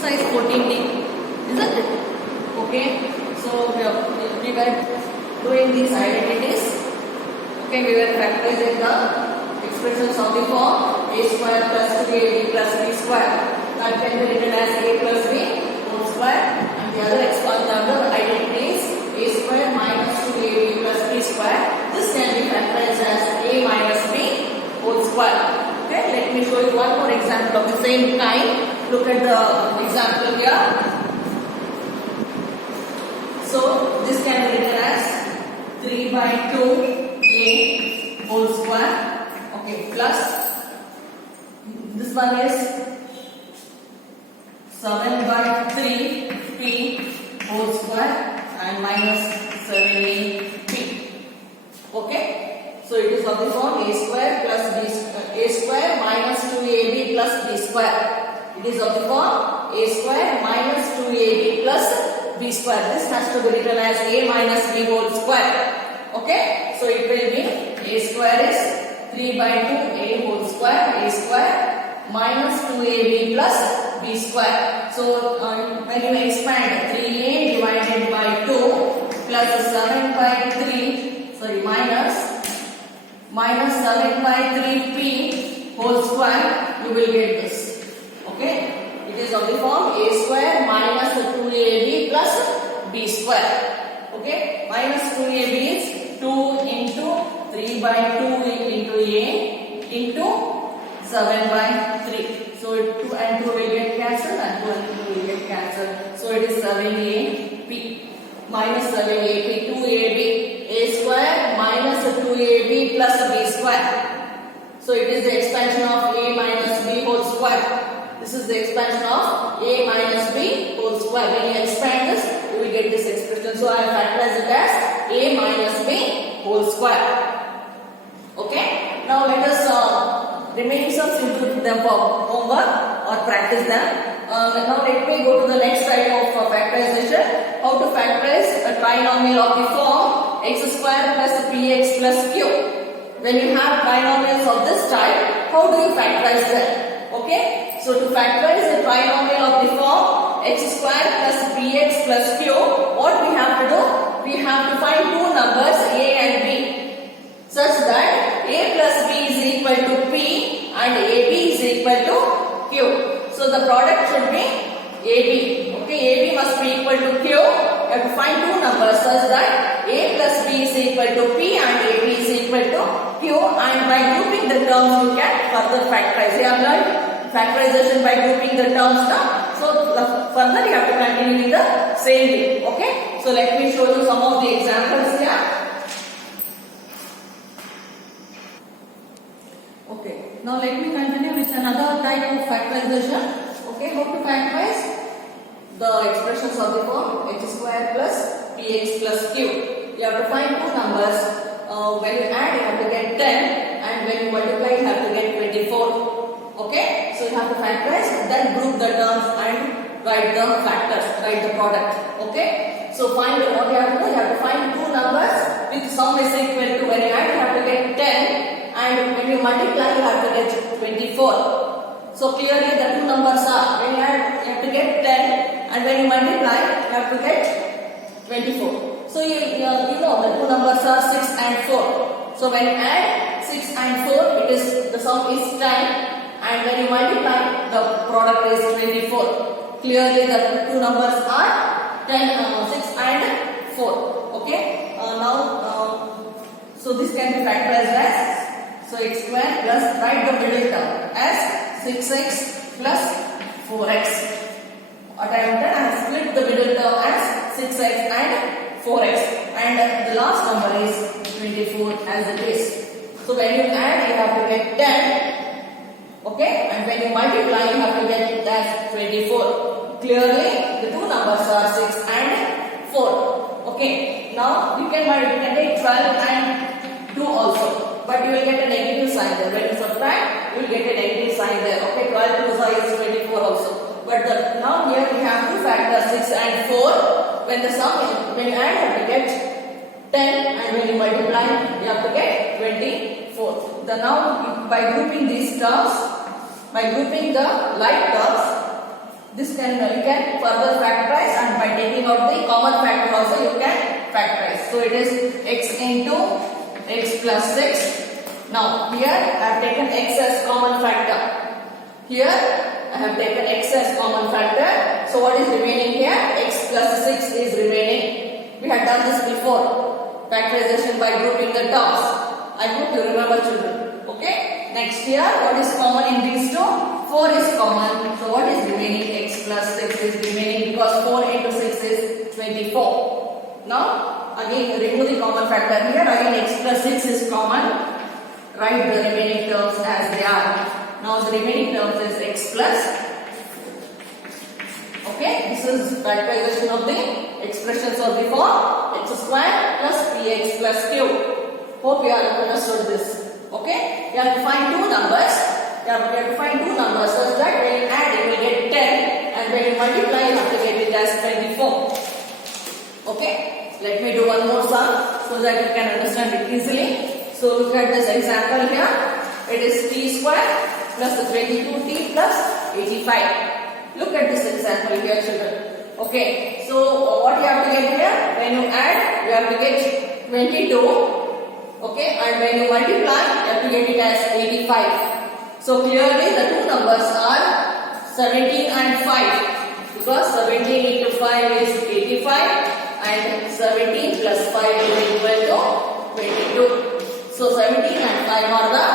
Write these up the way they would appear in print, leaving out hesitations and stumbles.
exercise 14D, isn't it? Okay, so we were doing these identities. Okay, we were factorizing the expressions of the form a square plus 2ab plus b square. That can be written as a plus b whole square, and the other expansion of the identity is a square minus 2ab plus b square. This can be factorized as a minus b whole square. Okay, let me show you one more example of the same kind. Look at the example here. So this can be written as 3 by 2a whole square. Okay, plus this one is 7 by 3p whole square and minus 7ab. Okay, so it is of the form a square plus b a square minus 2ab plus b square. It is of the form a square minus 2ab plus b square. This has to be written as a minus b whole square. Okay, so it will be a square is 3 by 2a whole square, a square minus 2ab plus b square. So when you expand 3a divided by 2 plus 7 by 3, sorry, minus 7 by 3p whole square, you will get this. Okay, it is of the form a square minus 2ab plus b square. Okay, minus 2ab is 2 into 3 by 2 into a into 7 by 3. So 2 and 2 will get cancelled and 2 and 2 will get cancelled. So it is 7ab minus 7ab 2ab a square minus 2ab plus b square. So it is the expansion of a minus b whole square. This is the expansion of a minus b whole square. When you expand this, you will get this expression. So I have factorized it as a minus b whole square. Okay. Now let us remain some simple them for homework or practice them. Now let me go to the next type of factorization. How to factorize a trinomial of the form x square plus px plus q. When you have trinomials of this type, how do you factorize them? Okay, so to factorize the trinomial of the form x square plus px plus q, what we have to do? We have to find two numbers a and b such that a plus b is equal to p and ab is equal to q. So the product should be ab. Okay, ab must be equal to q. You have to find two numbers such that a plus b is equal to p and ab is equal to q, and by grouping the terms you can further factorize. You have learned factorization by grouping the terms now. So further you have to continue in the same way. Okay, so let me show you some of the examples here. Okay, now let me continue with another type of factorization. Okay, how to factorize the expressions of the form x square plus px plus q. You have to find two numbers. When you add, you have to get 10, and when you multiply, you have to get 24. Okay, so you have to factorize, then group the terms and write the factors, write the product. Okay, so find what you have to do. You have to find two numbers with sum is equal to, when you add, you have to get 10, and when you multiply, you have to get 24. So clearly the two numbers are, when you add, you have to get 10, and when you multiply, you have to get 24. So you know the two numbers are 6 and 4. So when you add 6 and 4, it is, the sum is 10, and when you multiply, the product is 24. Clearly the two numbers are 6 and 4. Okay. So this can be factorized as, so x square plus, write the middle term as 6x plus 4x. What I have done, I have split the middle term as 6x and 4x, and the last number is 24 as it is. So when you add, you have to get 10. Okay, and when you multiply, you have to get that 24. Clearly, the two numbers are 6 and 4. Okay, now you can take 12 and 2 also, but you will get a negative sign there. When you subtract, you will get a negative sign there. Okay, 12 is 24 also. But now here we have to factor 6 and 4. When the sum is, when you add, you have to get 10, and when you multiply, you have to get 24. Now by grouping these terms, by grouping the like terms, This can you can further factorize, and by taking out the common factor also you can factorize. So it is x into x plus 6. Now here I have taken x as common factor. Here I have taken x as common factor. So what is remaining here? X plus 6 is remaining. We had done this before. Factorization by grouping the terms. I hope you remember, children. Okay. Next here, what is common in these two? 4 is common. So what is remaining? X plus 6 is remaining because 4 into 6 is 24. Now again remove the common factor here. Again x plus 6 is common. Write the remaining terms as they are. Now the remaining terms is x plus. Okay, this is factorization of the expressions of the form x square plus px plus q. Hope you have understood this. Okay, you have to find two numbers. You have to find two numbers such that when you add you will get 10, and when you multiply you have to get it as 24. Okay, let me do one more sum so that you can understand it easily. So look at this example here. It is t square plus 22t plus 85. Look at this example here, children. Okay, so what you have to get here? When you add, you have to get 22. Okay, and when you multiply, you have to get it as 85. So clearly the two numbers are 17 and 5, because 17 into 5 is 85 and 17 plus 5 is equal to 22. So 17 and 5 are the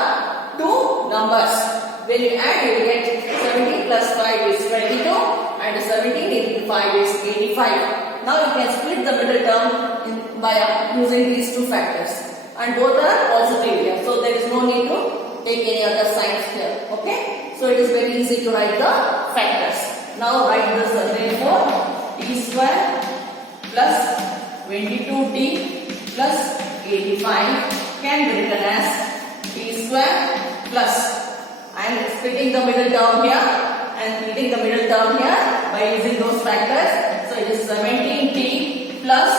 two numbers. When you add, you will get 17 plus 5 is 22 and 17 into 5 is 85. Now you can split the middle term by using these two factors. And both are positive here. So there is no need to take any other signs here. Okay. So it is very easy to write the factors. Now write this therefore t square plus 22t plus 85 can be written as t square plus. I am splitting the middle term here and splitting the middle term here by using those factors. So it is 17t plus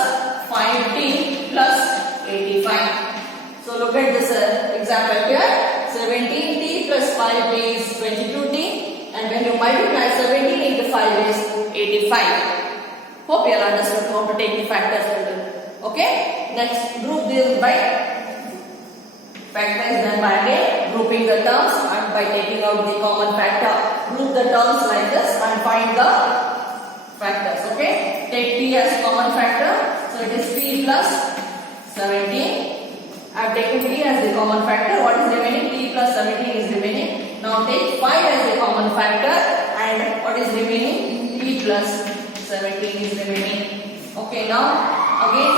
5t plus 85. So look at this example here. 17t plus 5t is 22t, and when you multiply 17 into 5 is 85. Hope you have understood how to take the factors. Okay. Next, group this by factorize them by again grouping the terms and by taking out the common factor. Group the terms like this and find the factors. Okay. Take t as common factor. So it is t plus 17. I have taken t as the common factor. What is remaining? T plus 17 is remaining. Now take 5 as the common factor, and what is remaining? T plus 17 is remaining. Okay, now again.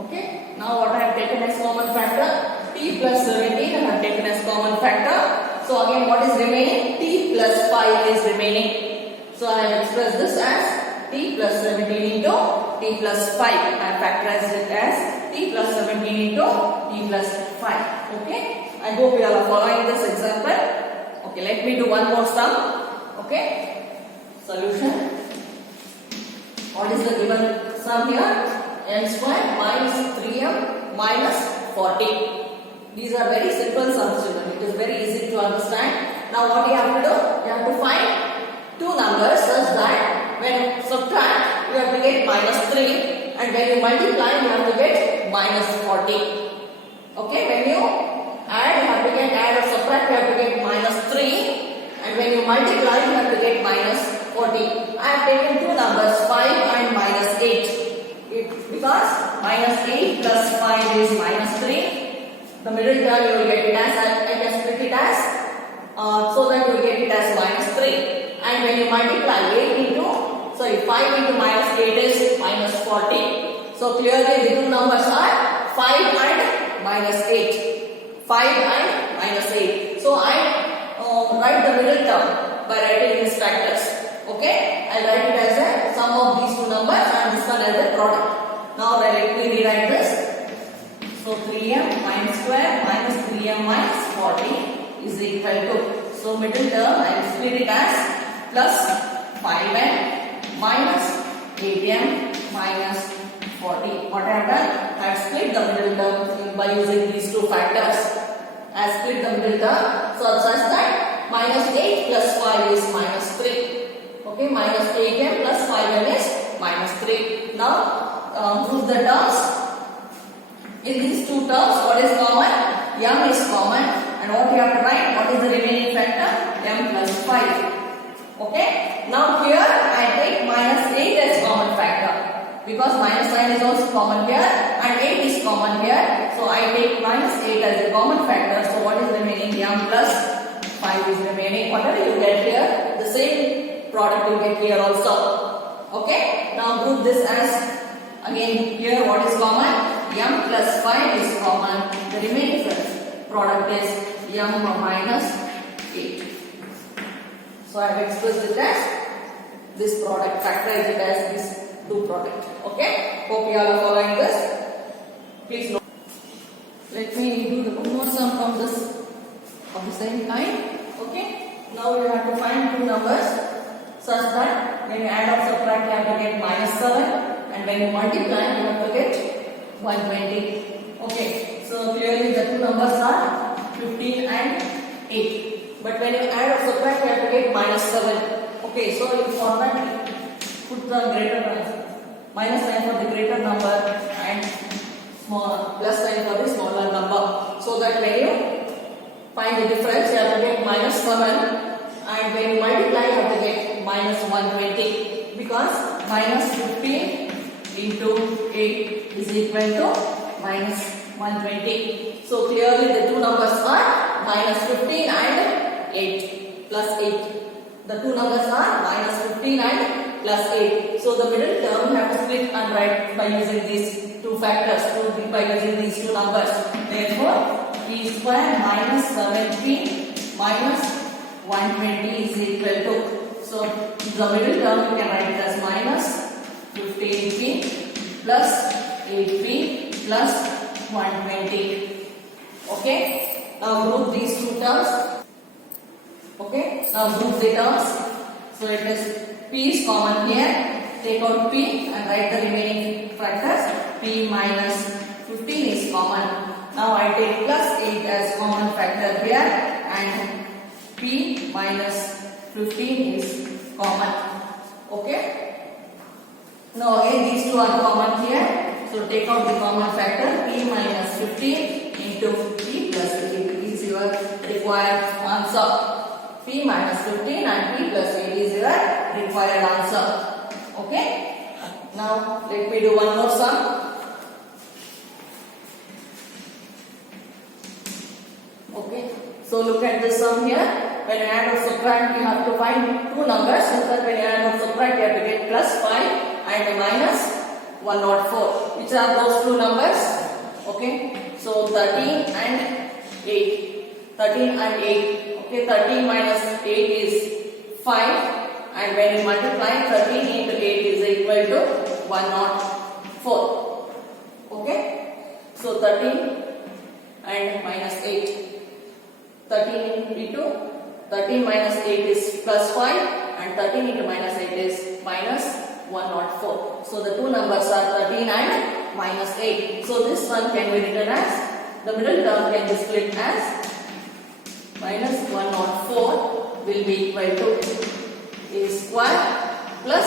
Okay, now what I have taken as common factor? T plus 17 I have taken as common factor. So again what is remaining? T plus 5 is remaining. So I have expressed this as t plus 17 into t plus 5. I factorized it as t plus 17 into t plus 5. Okay. I hope you all are following this example. Okay. Let me do one more sum. Okay. Solution. What is the given sum here? M square minus 3m minus 40. These are very simple sums, children. It is very easy to understand. Now what you have to do? You have to find two numbers such that when you subtract, you have to get minus 3, and when you multiply, you have to get minus 40. Okay, when you add, you have to get add or subtract, you have to get minus 3, and when you multiply, you have to get minus 40. I have taken two numbers, 5 and minus 8. Because minus 8 plus 5 is minus 3. The middle term you will get it as, I can split it as, so that you will get it as minus 3. And when you multiply 5 into minus 8 is minus 40. So clearly the two numbers are 5 and minus 8. 5 and minus 8. So I write the middle term by writing these factors. Okay, I write it as a sum of these two numbers and this one as a product. Now let me rewrite this. So 3m minus square minus 3m minus 40 is equal to. So middle term I will split it as plus 5m minus 8m minus 40. What I have done? I have split the middle term by using these two factors. I have split the middle term so such that minus 8 plus 5 is minus 3. Okay, minus 8m plus 5m is minus 3. Now group the terms. In these two terms, what is common? M is common, and what we have to write? What is the remaining factor? M plus 5. Okay. Now here I take minus 8 as common factor, because minus 9 is also common here and 8 is common here. So I take minus 8 as a common factor. So what is remaining? M plus 5 is remaining. Whatever you get here, the same product you get here also. Okay. Now group this as, again here what is common? M plus 5 is common. The remaining product is M minus 8. So I have expressed it as this product, factorize it as this two product. Okay. Hope you all are following this. Please note. Let me do the one more sum from this of the same kind. Okay. Now we have to find two numbers such that when you add or subtract you have to get minus 7, and when you multiply you have to get 120. Okay. So clearly the two numbers are 15 and 8. But when you add or subtract you have to get minus 7. Okay. So in format put the greater minus sign for the greater number and plus sign for the smaller number, so that when you find the difference you have to get minus 7, and when you multiply you have to get minus 120, because minus 15 into 8 is equal to minus 120. So clearly the two numbers are minus 15 and 8 plus 8. The two numbers are minus 15 and plus 8. So the middle term you have to split and write by using these two factors, by using these two numbers. Therefore, p square minus 7p minus 120 is equal to. So the middle term you can write it as minus 15p plus 8p plus 120. Okay. Now group these two terms. Okay. Now group the terms. So it is p is common here. Take out p and write the remaining factors. P minus 15 is common. Now I take plus 8 as common factor here, and p minus 15 is common. Okay. Now again these two are common here. So take out the common factor. P minus 15 into p plus 8 is your required answer. P minus 15 and p plus 8 is your required answer. Okay. Now let me do one more sum. Okay. So look at this sum here. When you add or subtract, you have to find two numbers. So that when you add or subtract, you have to get plus 5 and minus 104. Which are those two numbers? Okay. So 13 and 8. 13 and 8. Okay. 13 minus 8 is 5. And when you multiply, 13 into 8 is equal to 104. Okay. So 13 and minus 8. 13 into 13 minus 8 is plus 5, and 13 into minus 8 is minus 104. So the two numbers are 13 and minus 8. So this one can be written as, the middle term can be split as minus 104 will be equal to a square plus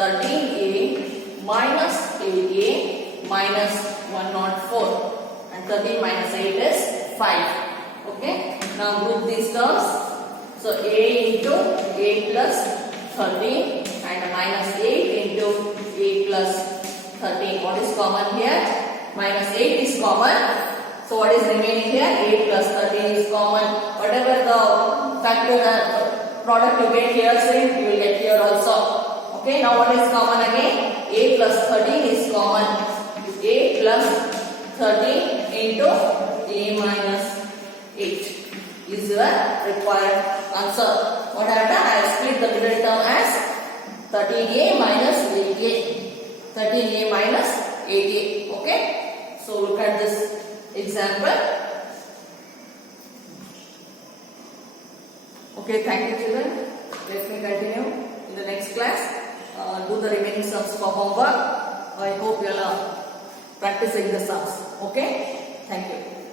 13a minus 8a minus 104, and 13 minus 8 is 5. Okay. Now group these terms. So a into a plus 13 and minus 8 into a plus 13. What is common here? Minus 8 is common. So what is remaining here? 8 plus 13 is common. Whatever the factor product you get here, same you will get here also. Okay. Now what is common again? A plus 13 is common. A plus 13 into a minus 8 is your required answer. What I have done? I have split the middle term as 13a minus 8a. 13a minus 8a. Okay. So look at this example. Okay. Thank you, children. Let me continue in the next class. Do the remaining sums for homework. I hope you are practicing the sums. Okay. Thank you.